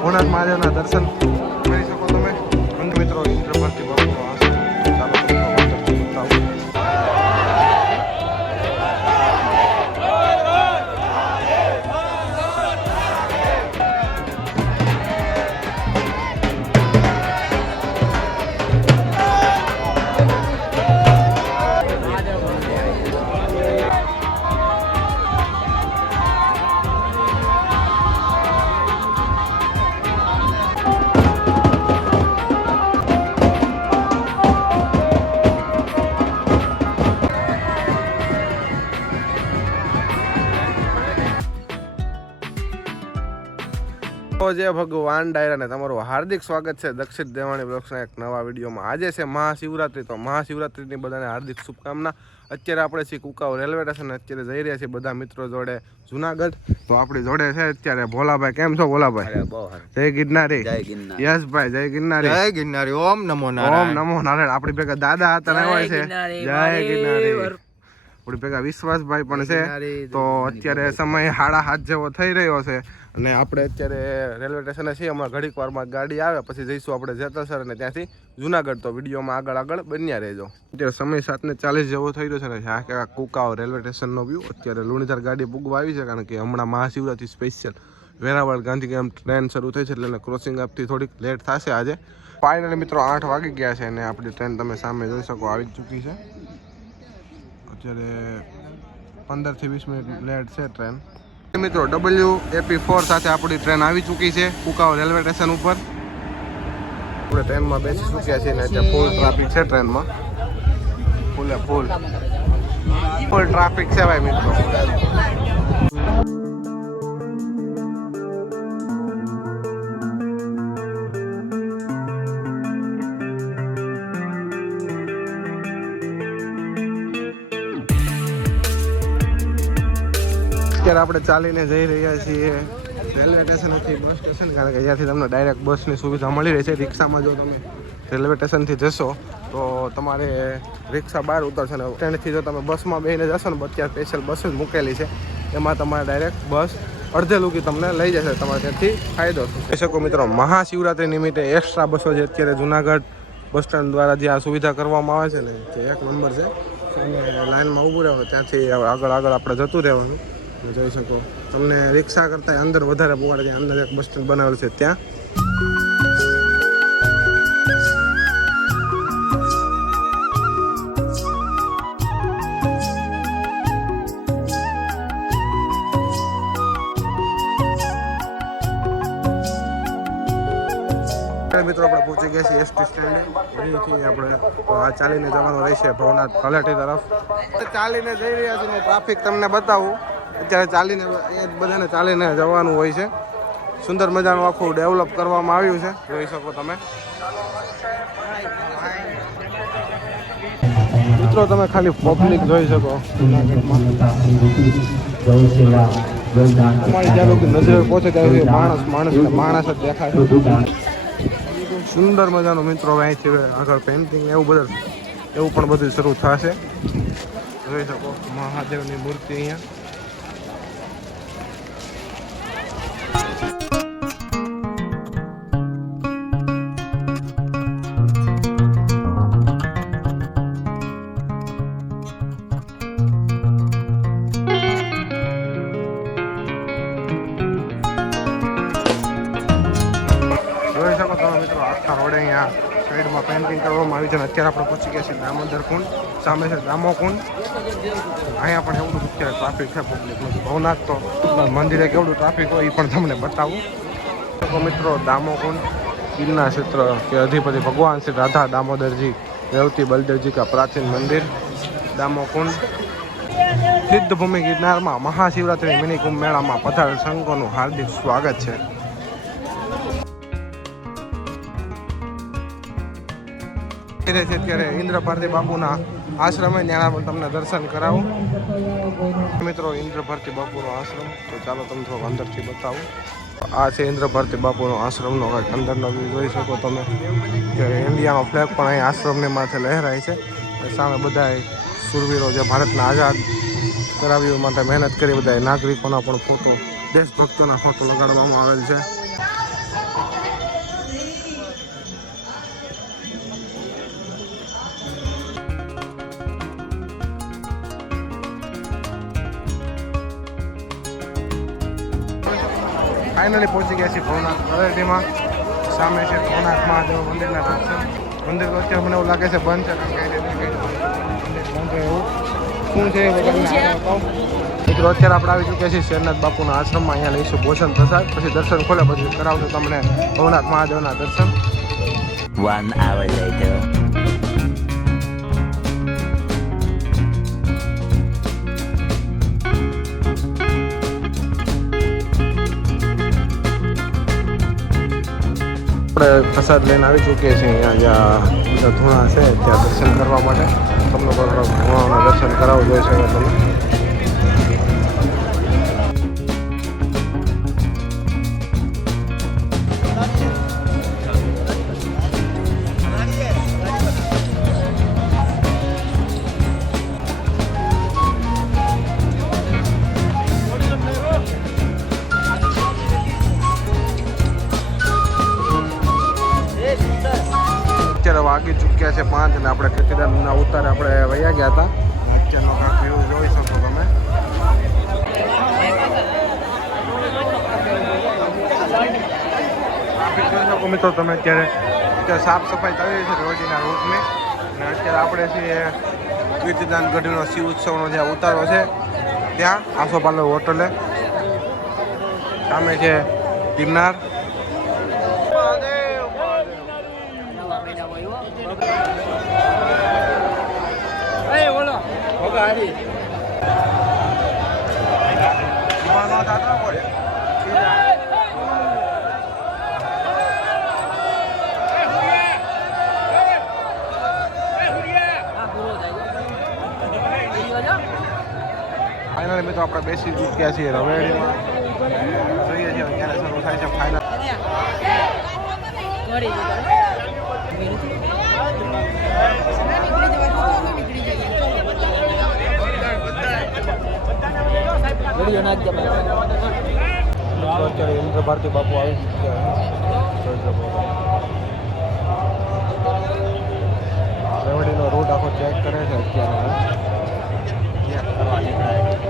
ભવનાથ મહાદેવના દર્શન કરી જય ભગવાન ડાયરાને તમારું હાર્દિક સ્વાગત છે દક્ષિણ દેવાણી બ્લોગ્સના એક નવા વિડીયોમાં. આજે છે મહાશિવરાત્રિ તો મહાશિવરાત્રિની બધાને હાર્દિક શુભકામના. અત્યારે આપણે છીએ કુકાવ રેલવે સ્ટેશન અત્યારે જઈ રહ્યા છીએ બધા મિત્રો જોડે જુનાગઢ. તો આપણી જોડે છે અત્યારે ભોલાભાઈ. કેમ છો ભોલાભાઈ? જય ગિરનારી. યસ ભાઈ જય ગિરનારી. જય ગિરનારી. ઓમ નમો ઓમ નમો નારાયણ. આપણી ભેગા દાદા હતા ને છે. જય ગિરનારી. આપણી ભેગા વિશ્વાસભાઈ પણ છે. તો અત્યારે સમય સાડા હાથ જેવો થઈ રહ્યો છે. અને આપણે અત્યારે રેલવે સ્ટેશને છીએ, હમણાં ઘડીક વારમાં ગાડી આવે, પછી જઈશું આપણે જેતલસર અને ત્યાંથી જુનાગઢ. તો વિડીયોમાં આગળ આગળ બન્યા રહેજો. અત્યારે સમય સાતને ચાલીસ જેવો થઈ રહ્યો છે ને, આ કે કુકાઓ રેલવે સ્ટેશનનો વ્યૂ અત્યારે લુણીધર ગાડી પૂગવા આવી છે, કારણ કે હમણાં મહાશિવરાત્રી સ્પેશિયલ વેરાવળ ગાંધીગ્રામ ટ્રેન શરૂ થઈ છે એટલે ક્રોસિંગ આપથી થોડીક લેટ થશે આજે. ફાઇનલી મિત્રો આઠ વાગી ગયા છે અને આપણી ટ્રેન તમે સામે જોઈ શકો, આવી ચૂકી છે. અત્યારે પંદરથી વીસ મિનિટ લેટ છે ટ્રેન મિત્રો ડબલ્યુ એપી ફોર સાથે આપણી ટ્રેન આવી ચૂકી છે કુકાવ રેલવે સ્ટેશન ઉપર. આપણે ટ્રેનમાં બેસી ચૂક્યા છીએ ને અત્યારે ફૂલ ટ્રાફિક છે ટ્રેનમાં. ફૂલે ફૂલ. ફૂલ ટ્રાફિક છે ભાઈ મિત્રો. અત્યારે આપણે ચાલીને જઈ રહ્યા છીએ. રેલવે સ્ટેશનથી બસ સ્ટેશન, કારણ કે જ્યાંથી તમને ડાયરેક્ટ બસની સુવિધા મળી રહી છે. રિક્ષામાં જો તમે રેલવે સ્ટેશનથી જશો, તો તમારે રિક્ષા બહાર ઉતરશે ને ટ્રેનથી જો તમે બસમાં બેસીને જશો ને અત્યારે સ્પેશિયલ બસ જ મૂકેલી છે. એમાં તમારે ડાયરેક્ટ બસ અડધે લુકી તમને લઈ જશે. તમારે ત્યાંથી ફાયદો થશે. શકો મિત્રો, મહાશિવરાત્રિ નિમિત્તે એક્સ્ટ્રા બસો જે અત્યારે જુનાગઢ બસ સ્ટેન્ડ દ્વારા જે આ સુવિધા કરવામાં આવે છે ને તે એક નંબર છે લાઇનમાં ઊભું રહેવાનું. ત્યાંથી આગળ આગળ આપણે જતું રહેવાનું. તમે જોઈ શકો. તમને રિક્ષા કરતાં અંદર વધારે પોગાડે ત્યાં અંદર એક બસ સ્ટેન્ડ બનાવેલ છે ત્યાં. મિત્રો, આપણે પહોંચી ગયા છીએ એસટી સ્ટેન્ડ અહીંથી આપણે ચાલીને જવાનું રહેશે ભવનાથ તલાટી તરફ. ચાલીને જઈ રહ્યા છીએ. ટ્રાફિક તમને બતાવું. અત્યારે ચાલીને અહીંયા બધાને ચાલીને જવાનું હોય છે. સુંદર મજાનું આખું ડેવલપ કરવામાં આવ્યું છે. જોઈ શકો તમે. મિત્રો, તમે ખાલી પબ્લિક જોઈ શકો. તમારી જ્યાં લોકો નજરે પહોંચે ત્યાં માણસ માણસ માણસ જ દેખાય સુંદર મજાનો મિત્રો, અહીંથી આગળ પેઇન્ટિંગ એવું બધું, એવું પણ બધું શરૂ થશે. જોઈ શકો મહાદેવની મૂર્તિ અહીંયા. દામોદર કુંડ, સામે છે દામો કુંડ. અહીંયા પણ એવું અત્યારે ટ્રાફિક છે પબ્લિક ભવનાથ તો મંદિરે કેવડું ટ્રાફિક હોય એ પણ તમને બતાવું. તો મિત્રો, દામો કુંડ ગિરનાર ક્ષેત્ર કે અધિપતિ ભગવાન શ્રી રાધા દામોદરજી, રેવતી બલદેવજી કા પ્રાચીન મંદિર, દામો કુંડ. સિદ્ધભૂમિ ગિરનારમાં મહાશિવરાત્રિ મિની કુંભ મેળામાં પધાર સંઘોનું હાર્દિક સ્વાગત છે. રહી છે અત્યારે ઇન્દ્ર ભારતી બાપુના આશ્રમે ત્યાં પણ તમને દર્શન કરાવું. મિત્રો ઇન્દ્ર ભારતી બાપુનો આશ્રમ, તો ચાલો તમને થોડુંક અંદરથી બતાવું. આ છે ઇન્દ્ર ભારતી બાપુનો આશ્રમનો કંઈક અંદરનો જોઈ શકો તમે. કે ઇન્ડિયાનો ફ્લેગ પણ અહીં આશ્રમની માથે લહેરાય છે. સામે બધા સુરવીરો જે ભારતના આઝાદ કરાવ્યું માટે મહેનત કરી બધા નાગરિકોના પણ ફોટો દેશભક્તોના ફોટો લગાડવામાં આવેલ છે. ફાઇનલી પહોંચી ગયા છીએ ભવનાથ તળેટીમાં સામે છે ભવનાથ મહાદેવ મંદિરના દર્શન. મંદિર તો અત્યારે મને એવું લાગે છે બંધ છે, કારણ કે મંદિર બંધ એવું. શું છે. મિત્રો, અત્યારે આપણે આવી ચૂક્યા છીએ શેરનાથ બાપુના આશ્રમમાં. અહીંયા લઈશું ભોજન પ્રસાદ, પછી દર્શન ખોલે પછી કરાવશું તમને ભવનાથ મહાદેવના દર્શન. One hour later. આપણે પ્રસાદ લઈને આવી ચૂકીએ છીએ. અહીંયા જ્યાં બધા ધૂણા છે ત્યાં દર્શન કરવા માટે. તમને પણ ધૂણાના દર્શન કરાવવું જોઈએ છે તમે શકો મિત્રો, તમે અત્યારે અત્યારે સાફ સફાઈ થઈ છે રોજીના રૂટની. અને અત્યારે આપણે છીએ કીર્તિદાન ગઢવીનો શિવ ઉત્સવનો જ્યાં ઉતારો છે, ત્યાં આસોપાલો હોટલે. સામે છે ગિરનાર. ફાઇનલી મિત્રો આપણે બેસી ચૂક્યા છીએ રવેડીમાં. જોઈએ છીએ ક્યારે શરૂ થાય છે ફાઇનલ અત્યારે ભારતી બાપુ આવી ચૂક્યા છે રવેડીનો રૂટ આખો ચેક કરે છે અત્યારે ચેક કરવા નીકળ્યા છે.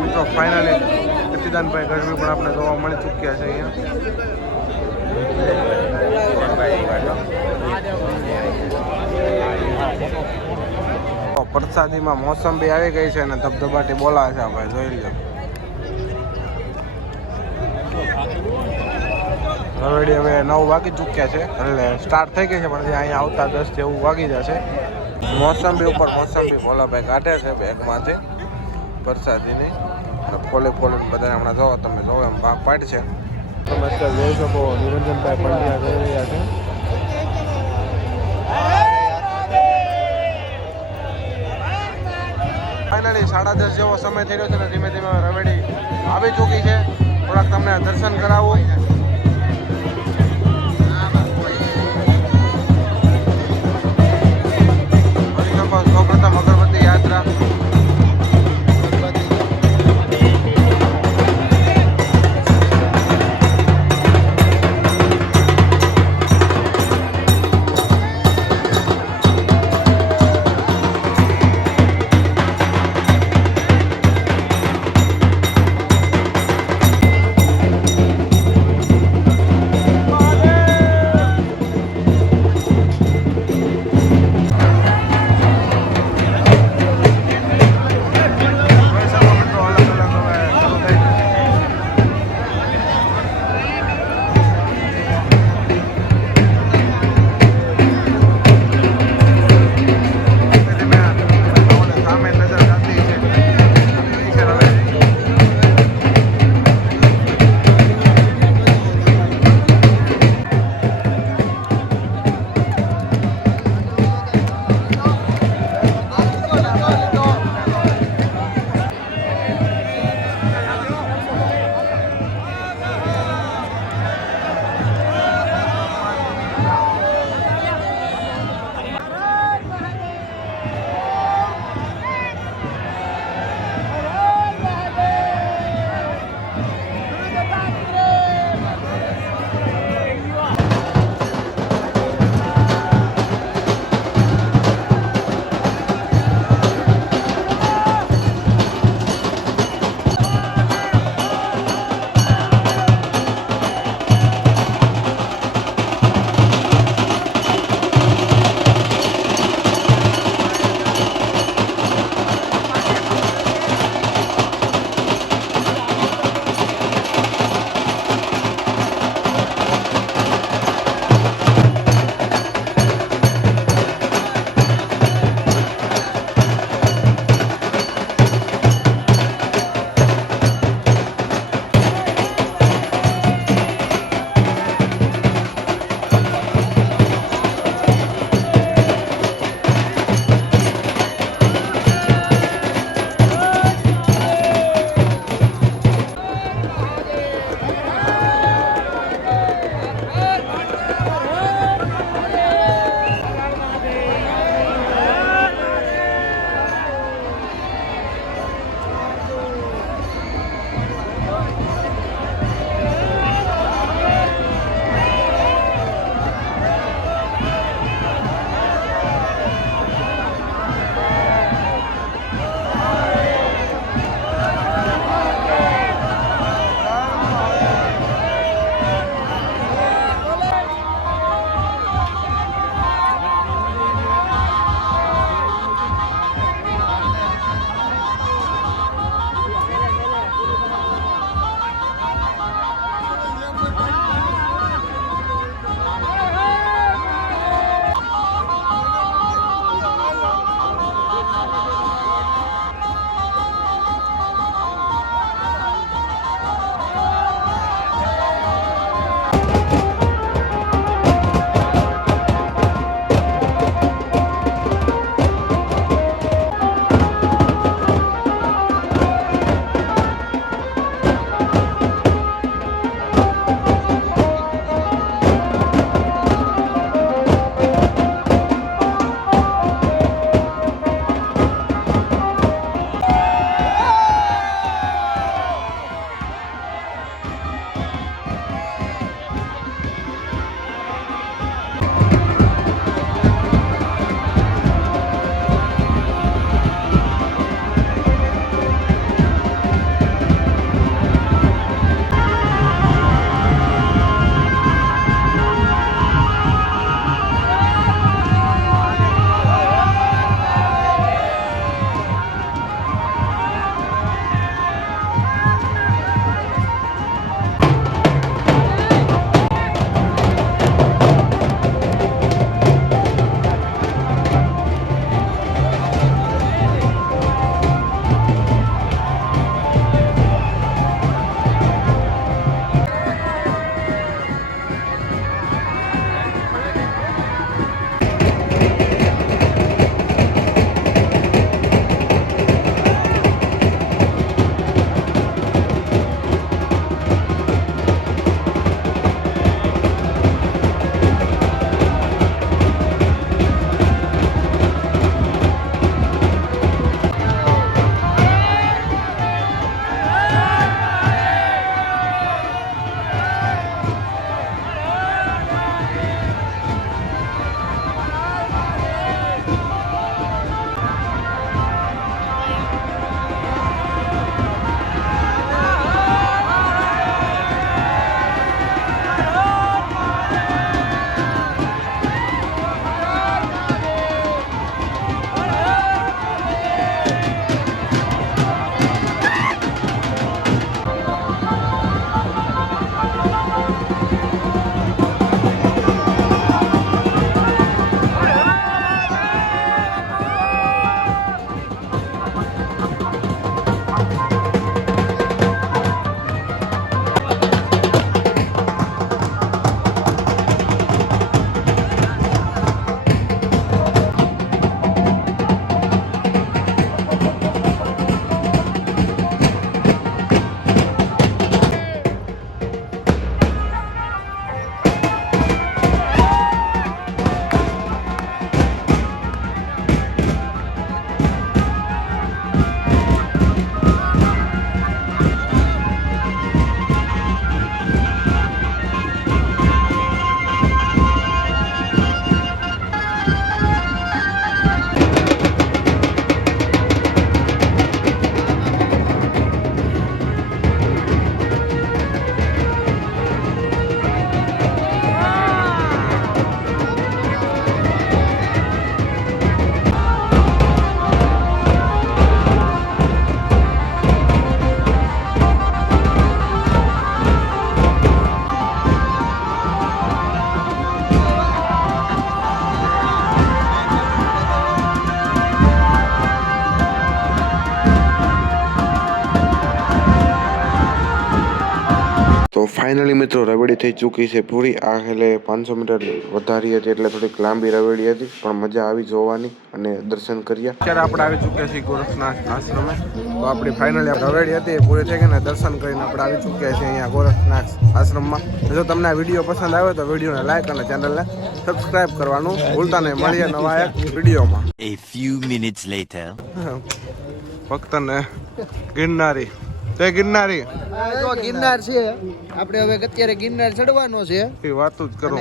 મિત્રો ફાઇનલી કીર્તિદાનભાઈ ગઢવી પણ આપણે જોવા મળી ચૂક્યા છે અહીંયા પ્રસાદીમાં મોસંબી આવી ગઈ છે અને ધબધબાટી બોલાવે છે આપણે, જોઈ લો રવેડી હવે નવ વાગી ચૂક્યા છે, એટલે સ્ટાર્ટ થઈ ગઈ છે, પણ અહીંયા આવતા દસ જેવું વાગી જશે. મોસંબી ઉપર મોસંબી ભોલાભાઈ કાઢે છે બેગમાંથી પ્રસાદીની અને ફોલે ફોલે બધાને હમણાં જોવો, તમે જોવો એમ ભાગ પાડ છે તમે અત્યારે જોઈ શકો નિરંજનભાઈ પંડ્યા જઈ રહ્યા છે. ફાઇનલી સાડા દસ જેવો સમય થઈ રહ્યો છે ને ધીમે ધીમે રવેડી આવી ચૂકી છે. થોડાક તમને દર્શન કરાવું ફાઇનલી મિત્રો રવેડી થઈ ચૂકી છે પૂરી. આ એટલે પાંચસો મીટર વધારી હતી એટલે થોડીક લાંબી રવેડી હતી પણ મજા આવી જોવાની અને દર્શન કર્યા. અત્યારે આપણે આવી ચૂક્યા છીએ ગોરખનાથ આશ્રમે. તો આપણી ફાઇનલી રવેડી હતી એ પૂરી થઈ ગઈ ને દર્શન કરીને આપણે આવી ચૂક્યા છીએ અહીંયા ગોરખનાથ આશ્રમમાં. જો તમને આ વીડિયો પસંદ આવ્યો તો વિડીયોને લાઈક અને ચેનલને સબસ્ક્રાઇબ કરવાનું ભૂલતા નહીં. મળીએ નવા એક વિડીયોમાં. A few minutes later. ભક્તને ગિરનારી તે ગિરનારી. આ ગિરનાર છે. આપણે હવે અત્યારે ગિરનાર ચડવાનો છે. એ વાતું જ કરો.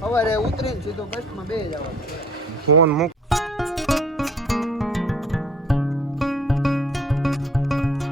સવારે ઉતરીને સીધો બસમાં બે જવાનું. ફોન મૂક.